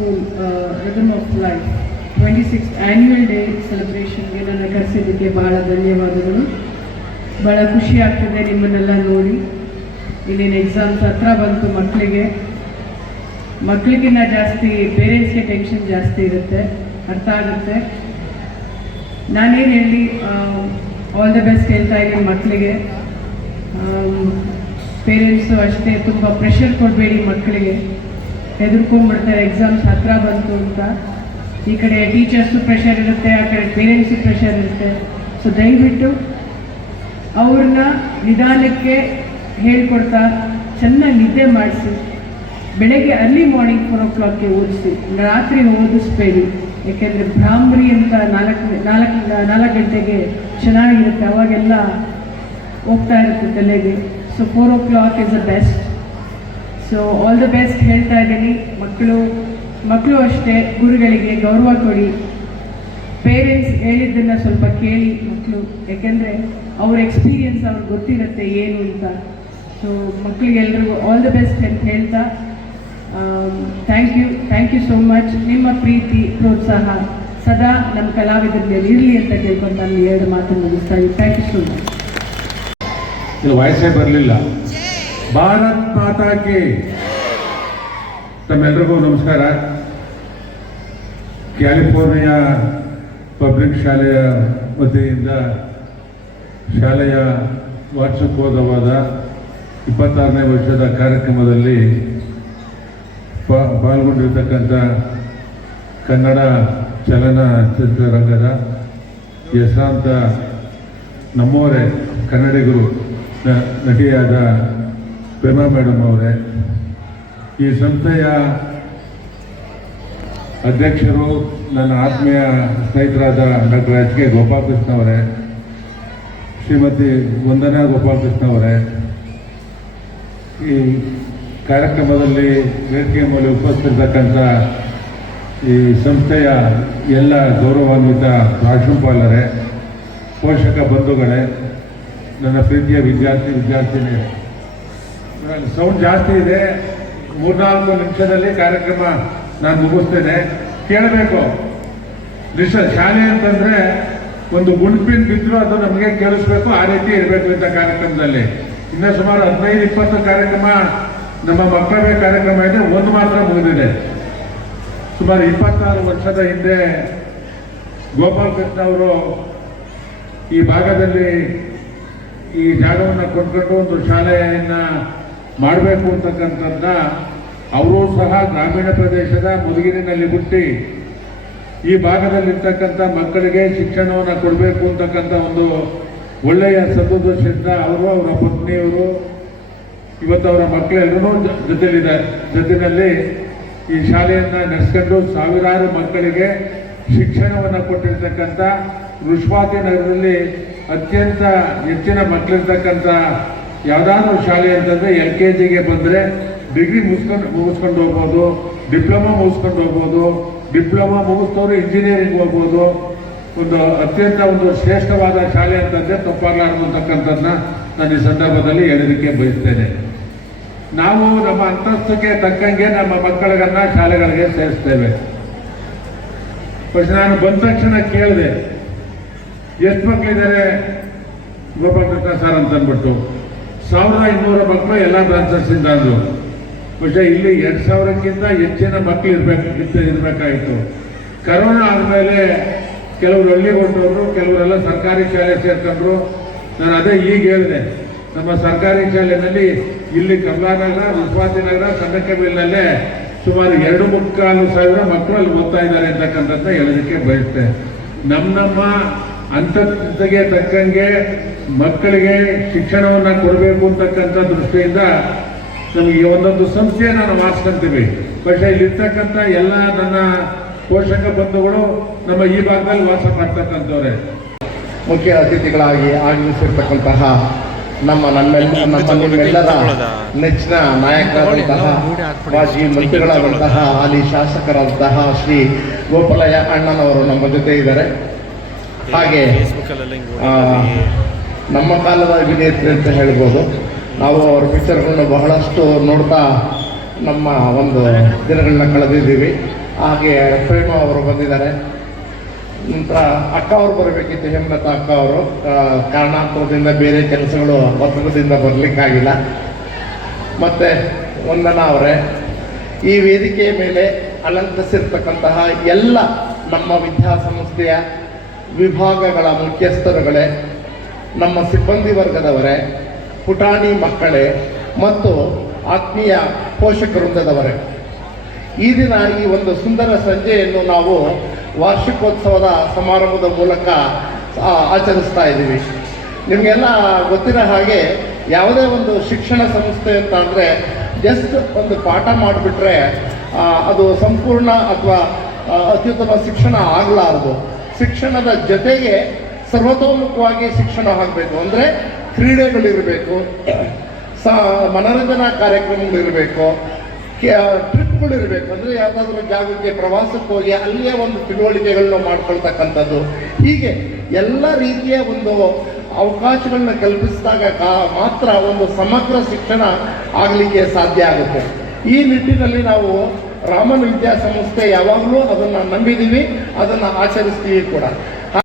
School rhythm of life twenty six annual day ಸೆಲೆಬ್ರೇಷನ್ಗೆ ನನ್ನ ಕರೆಸಿದ್ದಕ್ಕೆ ಭಾಳ ಧನ್ಯವಾದಗಳು. ಭಾಳ ಖುಷಿ ಆಗ್ತದೆ ನಿಮ್ಮನ್ನೆಲ್ಲ ನೋಡಿ. ಇಲ್ಲಿನ ಎಕ್ಸಾಮ್ಸ್ ಹತ್ರ ಬಂತು ಮಕ್ಕಳಿಗೆ ಮಕ್ಕಳಿಗಿನ್ನ ಜಾಸ್ತಿ ಪೇರೆಂಟ್ಸ್ಗೆ ಟೆನ್ಷನ್ ಜಾಸ್ತಿ ಇರುತ್ತೆ. ಅರ್ಥ ಆಗುತ್ತೆ. ನಾನೇನು ಹೇಳಿ ಆಲ್ ದ ಬೆಸ್ಟ್ ಹೇಳ್ತಾ ಇದ್ದೀನಿ ಮಕ್ಕಳಿಗೆ ಪೇರೆಂಟ್ಸು ಅಷ್ಟೇ ತುಂಬ ಪ್ರೆಷರ್ ಕೊಡಬೇಡಿ ಮಕ್ಕಳಿಗೆ ಹೆದರ್ಕೊಂಡ್ಬಿಡ್ತಾರೆ. ಎಕ್ಸಾಮ್ಸ್ ಹತ್ತಿರ ಬಂತು ಅಂತ. ಈ ಕಡೆ ಟೀಚರ್ಸು ಪ್ರೆಷರ್ ಇರುತ್ತೆ, ಆ ಕಡೆ ಪೇರೆಂಟ್ಸು ಪ್ರೆಷರ್ ಇರುತ್ತೆ. ಸೊ ದಯವಿಟ್ಟು ಅವ್ರನ್ನ ನಿಧಾನಕ್ಕೆ ಹೇಳ್ಕೊಡ್ತಾ ಚೆನ್ನಾಗಿ ನಿದ್ದೆ ಮಾಡಿಸಿ. ಬೆಳಗ್ಗೆ ಅರ್ಲಿ ಮಾರ್ನಿಂಗ್ ಫೋರ್ ಓ ಕ್ಲಾಕ್ಗೆ ಓದಿಸಿ. ರಾತ್ರಿ ಓದಿಸ್ಬೇಡಿ. ಯಾಕೆಂದರೆ ಭ್ರಾಮರಿ ಅಂತ ನಾಲ್ಕು ನಾಲ್ಕು ನಾಲ್ಕು ಗಂಟೆಗೆ ಚೆನ್ನಾಗಿರುತ್ತೆ. ಅವಾಗೆಲ್ಲ ಹೋಗ್ತಾ ಇರುತ್ತೆ ತಲೆಗೆ. So four o'clock is the best so all the best ಹೇಳ್ತಾ ಇದ್ದೀನಿ. ಮಕ್ಕಳು ಮಕ್ಕಳು ಅಷ್ಟೇ ಗುರುಗಳಿಗೆ ಗೌರವ ಕೊಡಿ. ಪೇರೆಂಟ್ಸ್ ಹೇಳಿದ್ದನ್ನು ಸ್ವಲ್ಪ ಕೇಳಿ ಮಕ್ಕಳು. ಯಾಕೆಂದರೆ ಅವ್ರ ಎಕ್ಸ್ಪೀರಿಯನ್ಸ್ ಅವ್ರಿಗೆ ಗೊತ್ತಿರುತ್ತೆ ಏನು ಅಂತ. ಸೊ ಮಕ್ಕಳಿಗೆಲ್ರಿಗೂ ಆಲ್ ದ ಬೆಸ್ಟ್ ಅಂತ ಹೇಳ್ತಾ thank you thank you so much ನಿಮ್ಮ ಪ್ರೀತಿ, ಪ್ರೋತ್ಸಾಹ ಸದಾ ನಮ್ಮ ಕಲಾವಿದರಲ್ಲಿ ಇರಲಿ ಅಂತ ಕೇಳ್ಕೊಂಡು ನಾನು ಎರಡು ಮಾತು ಮುಗಿಸ್ತಾ ಇದ್ದೀನಿ. ಥ್ಯಾಂಕ್ ಯು ಸೋ ಮಚ್ ಇದು ವಯಸ್ಸೇ ಬರಲಿಲ್ಲ. ಭಾರತ್ ಮಾತಾಕ್ಕೆ ತಮ್ಮೆಲ್ಲರಿಗೂ ನಮಸ್ಕಾರ. ಕ್ಯಾಲಿಫೋರ್ನಿಯಾ ಪಬ್ಲಿಕ್ ಶಾಲೆಯ ವತಿಯಿಂದ ಶಾಲೆಯ ವಾರ್ಷಿಕೋತ್ಸವದ ಇಪ್ಪತ್ತಾರನೇ ವರ್ಷದ ಕಾರ್ಯಕ್ರಮದಲ್ಲಿ ಪಾಲ್ಗೊಂಡಿರ್ತಕ್ಕಂಥ ಕನ್ನಡ ಚಲನಚಿತ್ರರಂಗದ ಹೆಸರಾಂತ ನಮ್ಮವರೇ ಕನ್ನಡಿಗರು ನಟಿಯಾದ ಪ್ರೇಮಾ ಮೇಡಮ್ ಅವರೇ, ಈ ಸಂಸ್ಥೆಯ ಅಧ್ಯಕ್ಷರು ನನ್ನ ಆತ್ಮೀಯ ಸ್ನೇಹಿತರಾದ ಡಾಕ್ಟರ್ ಎಚ್ ಕೆ ಗೋಪಾಲಕೃಷ್ಣ ಅವರೇ, ಶ್ರೀಮತಿ ವಂದನಾ ಗೋಪಾಲಕೃಷ್ಣ ಅವರೇ, ಈ ಕಾರ್ಯಕ್ರಮದಲ್ಲಿ ವೇದಿಕೆ ಮೇಲೆ ಉಪಸ್ಥಿತಕ್ಕಂಥ ಈ ಸಂಸ್ಥೆಯ ಎಲ್ಲ ಗೌರವಾನ್ವಿತ ಪ್ರಾಂಶುಪಾಲರೇ ಪೋಷಕ ಬಂಧುಗಳೇ, ನನ್ನ ಪ್ರೀತಿಯ ವಿದ್ಯಾರ್ಥಿ ವಿದ್ಯಾರ್ಥಿನಿ ಸೌಂಡ್ ಜಾಸ್ತಿ ಇದೆ. ಮೂರ್ನಾಲ್ಕು ನಿಮಿಷದಲ್ಲಿ ಕಾರ್ಯಕ್ರಮ ನಾನು ಮುಗಿಸ್ತೇನೆ. ಕೇಳಬೇಕು. ನಿಶ್ಚ ಶಾಲೆ ಅಂತಂದ್ರೆ ಒಂದು ಗುಂಪಿನ ಬಿದ್ರು ಅದು ನಮಗೆ ಕೇಳಿಸ್ಬೇಕು, ಆ ರೀತಿ ಇರಬೇಕು ಇಂಥ ಕಾರ್ಯಕ್ರಮದಲ್ಲಿ. ಇನ್ನು ಸುಮಾರು ಹದಿನೈದು, ಇಪ್ಪತ್ತು ಕಾರ್ಯಕ್ರಮ, ನಮ್ಮ ಮಕ್ಕಳೇ ಕಾರ್ಯಕ್ರಮ ಇದೆ, ಒಂದು ಮಾತ್ರ ಮುಗಿದಿದೆ. ಸುಮಾರು ಇಪ್ಪತ್ತಾರು ವರ್ಷದ ಹಿಂದೆ ಗೋಪಾಲ್ ಕೃಷ್ಣ ಅವರು ಈ ಭಾಗದಲ್ಲಿ ಈ ಜಾಗವನ್ನು ಕೊಂಡ್ಕೊಂಡು ಒಂದು ಶಾಲೆಯನ್ನ ಮಾಡಬೇಕು ಅಂತಕ್ಕಂಥದ್ದನ್ನ ಅವರು ಸಹ ಗ್ರಾಮೀಣ ಪ್ರದೇಶದ ಮುದುಗಿರಿನಲ್ಲಿ ಹುಟ್ಟಿ ಈ ಭಾಗದಲ್ಲಿರ್ತಕ್ಕಂಥ ಮಕ್ಕಳಿಗೆ ಶಿಕ್ಷಣವನ್ನು ಕೊಡಬೇಕು ಅಂತಕ್ಕಂಥ ಒಂದು ಒಳ್ಳೆಯ ಸದುದ್ದೇಶದಿಂದ ಅವರು, ಅವರ ಪತ್ನಿಯವರು, ಇವತ್ತು ಅವರ ಮಕ್ಕಳೆಲ್ಲರೂ ಜೊತೆಲಿದ್ದಾರೆ ಜೊತೆಯಲ್ಲಿ ಈ ಶಾಲೆಯನ್ನ ನಡೆಸ್ಕೊಂಡು ಸಾವಿರಾರು ಮಕ್ಕಳಿಗೆ ಶಿಕ್ಷಣವನ್ನು ಕೊಟ್ಟಿರ್ತಕ್ಕಂಥ ರುಷ್ವಾತಿ ನಗರದಲ್ಲಿ ಅತ್ಯಂತ ಹೆಚ್ಚಿನ ಮಕ್ಕಳಿರ್ತಕ್ಕಂಥ ಯಾವುದಾದ್ರೂ ಶಾಲೆ ಅಂತಂದ್ರೆ ಎಲ್ ಕೆ ಜಿಗೆ ಬಂದರೆ ಡಿಗ್ರಿ ಮುಗಿಸ್ಕೊಂಡು ಮುಗಿಸ್ಕೊಂಡು ಹೋಗ್ಬೋದು, ಡಿಪ್ಲೊಮಾ ಮುಗಿಸ್ಕೊಂಡು ಹೋಗ್ಬೋದು, ಡಿಪ್ಲೊಮಾ ಮುಗಿಸ್ತವ್ರು ಇಂಜಿನಿಯರಿಂಗ್ ಹೋಗ್ಬೋದು. ಒಂದು ಅತ್ಯಂತ ಒಂದು ಶ್ರೇಷ್ಠವಾದ ಶಾಲೆ ಅಂತಂದರೆ ತಪ್ಪಾಗಲಾರದು ಅಂತಕ್ಕಂಥದ್ದನ್ನ ನಾನು ಈ ಸಂದರ್ಭದಲ್ಲಿ ಹೇಳೋದಕ್ಕೆ ಬಯಸ್ತೇನೆ. ನಾವು ನಮ್ಮ ಅಂತಸ್ತಕ್ಕೆ ತಕ್ಕಂಗೆ ನಮ್ಮ ಮಕ್ಕಳನ್ನ ಶಾಲೆಗಳಿಗೆ ಸೇರಿಸ್ತೇವೆ. ಫಸ್ಟ್ ನಾನು ಬಂದ ತಕ್ಷಣ ಕೇಳಿದೆ, ಎಷ್ಟು ಮಕ್ಕಳಿದ್ದಾರೆ ಗೋಪಾಲಕೃಷ್ಣ ಸರ್ ಅಂತ ಅಂದ್ಬಿಟ್ಟು ಸಾವಿರದ ಇನ್ನೂರ ಮಕ್ಕಳು ಎಲ್ಲ ಬ್ರಾಂಚಸ್ಸಿಂದ ಅಂದರು ಬಹುಶಃ ಇಲ್ಲಿ ಎರಡು ಸಾವಿರಕ್ಕಿಂತ ಹೆಚ್ಚಿನ ಮಕ್ಕಳು ಇರಬೇಕು ಇರಬೇಕಾಯಿತು. ಕರೋನಾ ಆದಮೇಲೆ ಕೆಲವರು ಹಳ್ಳಿಗೆ ಹೊರಟವರು ಕೆಲವರೆಲ್ಲ ಸರ್ಕಾರಿ ಶಾಲೆ ಸೇರ್ಕೊಂಡ್ರು. ನಾನು ಅದೇ ಈಗ ಹೇಳಿದೆ, ನಮ್ಮ ಸರ್ಕಾರಿ ಶಾಲೆಯಲ್ಲಿ ಇಲ್ಲಿ ಕಮಲಾನಗರ ವಿಶ್ವಾಸಿ ನಗರ ಸಣ್ಣಕಬಿಲ್ಲಲ್ಲೇ ಸುಮಾರು ಎರಡು ಮುಕ್ಕಾಲು ಸಾವಿರ ಮಕ್ಕಳು ಅಲ್ಲಿ ಓದ್ತಾ ಇದ್ದಾರೆ ಅಂತಕ್ಕಂಥದ್ದನ್ನ ಹೇಳೋದಕ್ಕೆ ಬಯಸ್ತೇನೆ. ನಮ್ಮ ನಮ್ಮ ಅಂತಸ್ತಿಗೆ ತಕ್ಕಂಗೆ ಮಕ್ಕಳಿಗೆ ಶಿಕ್ಷಣವನ್ನ ಕೊಡಬೇಕು ಅಂತಕ್ಕಂಥ ದೃಷ್ಟಿಯಿಂದ ನಮಗೆ ಒಂದೊಂದು ಸಂಸ್ಥೆಯನ್ನು ನಾನು ಮಾಡಿಸ್ಕೊಂತೀವಿ. ಪಕ್ಷ ಇಲ್ಲಿರ್ತಕ್ಕಂಥ ಎಲ್ಲ ನನ್ನ ಪೋಷಕ ಬಂಧುಗಳು ನಮ್ಮ ಈ ಭಾಗದಲ್ಲಿ ವಾಸ ಮಾಡ್ತಕ್ಕಂಥವ್ರೆ. ಮುಖ್ಯ ಅತಿಥಿಗಳಾಗಿ ಆಗಮಿಸಿರ್ತಕ್ಕಂತಹ ನಮ್ಮ ನಮ್ಮೆಲ್ಲ ನಮ್ಮ ನೆಚ್ಚಿನ ನಾಯಕರಾದಂತಹ ಮಾಜಿ ಮಂತ್ರಿಗಳಾದಂತಹ ಹಾಲಿ ಶಾಸಕರಾದಂತಹ ಶ್ರೀ ಗೋಪಾಲಯ್ಯ ಅಣ್ಣನವರು ನಮ್ಮ ಜೊತೆ ಇದ್ದಾರೆ. ಹಾಗೆ ನಮ್ಮ ಕಾಲದ ಅಭಿನೇತ್ರಿ ಅಂತ ಹೇಳ್ಬೋದು. ನಾವು ಅವ್ರ ಪಿಕ್ಚರ್ಗಳನ್ನ ಬಹಳಷ್ಟು ನೋಡ್ತಾ ನಮ್ಮ ಒಂದು ದಿನಗಳನ್ನ ಕಳೆದಿದ್ದೀವಿ. ಹಾಗೆ ಪ್ರೇಮ ಅವರು ಬಂದಿದ್ದಾರೆ. ನಂತರ ಅಕ್ಕ ಅವರು ಬರಬೇಕಿತ್ತು ಹೇಮಲತ ಅಕ್ಕ ಅವರು. ಕಾರಣಾಂತರದಿಂದ ಬೇರೆ ಕೆಲಸಗಳು ಒತ್ತಡದಿಂದ ಬರಲಿಕ್ಕಾಗಿಲ್ಲ. ಮತ್ತೆ ವಂದನಾ ಅವರೇ ಈ ವೇದಿಕೆಯ ಮೇಲೆ ಅಲಂಕರಿಸಿರ್ತಕ್ಕಂತಹ ಎಲ್ಲ ನಮ್ಮ ವಿದ್ಯಾಸಂಸ್ಥೆಯ ವಿಭಾಗಗಳ ಮುಖ್ಯಸ್ಥರುಗಳೇ, ನಮ್ಮ ಸಿಬ್ಬಂದಿ ವರ್ಗದವರೇ, ಪುಟಾಣಿ ಮಕ್ಕಳೇ ಮತ್ತು ಆತ್ಮೀಯ ಪೋಷಕ ವೃಂದದವರೇ. ಈ ದಿನ ಈ ಒಂದು ಸುಂದರ ಸಂಜೆಯನ್ನು ನಾವು ವಾರ್ಷಿಕೋತ್ಸವದ ಸಮಾರಂಭದ ಮೂಲಕ ಆಚರಿಸ್ತಾ ಇದ್ದೀವಿ. ನಿಮಗೆಲ್ಲ ಗೊತ್ತಿರೋ ಹಾಗೆ ಯಾವುದೇ ಒಂದು ಶಿಕ್ಷಣ ಸಂಸ್ಥೆ ಅಂತ ಅಂದರೆ ಜಸ್ಟ್ ಒಂದು ಪಾಠ ಮಾಡಿಬಿಟ್ರೆ ಅದು ಸಂಪೂರ್ಣ ಅಥವಾ ಅತ್ಯುತ್ತಮ ಶಿಕ್ಷಣ ಆಗಲಾರದು. ಶಿಕ್ಷಣದ ಜೊತೆಗೆ ಸರ್ವತೋಮುಖವಾಗಿ ಶಿಕ್ಷಣ ಆಗಬೇಕು. ಅಂದರೆ ಕ್ರೀಡೆಗಳಿರಬೇಕು, ಸ, ಮನರಂಜನಾ ಕಾರ್ಯಕ್ರಮಗಳಿರಬೇಕು ಟ್ರಿಪ್ಗಳಿರಬೇಕು. ಅಂದರೆ ಯಾವುದಾದ್ರೂ ಜಾಗಕ್ಕೆ ಪ್ರವಾಸಕ್ಕೆ ಹೋಗಿ ಅಲ್ಲಿಯೇ ಒಂದು ತಿಳುವಳಿಕೆಗಳನ್ನ ಮಾಡ್ಕೊಳ್ತಕ್ಕಂಥದ್ದು. ಹೀಗೆ ಎಲ್ಲ ರೀತಿಯ ಒಂದು ಅವಕಾಶಗಳನ್ನ ಕಲ್ಪಿಸಿದಾಗ ಮಾತ್ರ ಒಂದು ಸಮಗ್ರ ಶಿಕ್ಷಣ ಆಗಲಿಕ್ಕೆ ಸಾಧ್ಯ ಆಗುತ್ತೆ. ಈ ನಿಟ್ಟಿನಲ್ಲಿ ನಾವು ರಾಮನ್ ವಿದ್ಯಾಸಂಸ್ಥೆ ಯಾವಾಗಲೂ ಅದನ್ನು ನಂಬಿದ್ದೀವಿ ಅದನ್ನು ಆಚರಿಸ್ತೀವಿ ಕೂಡ.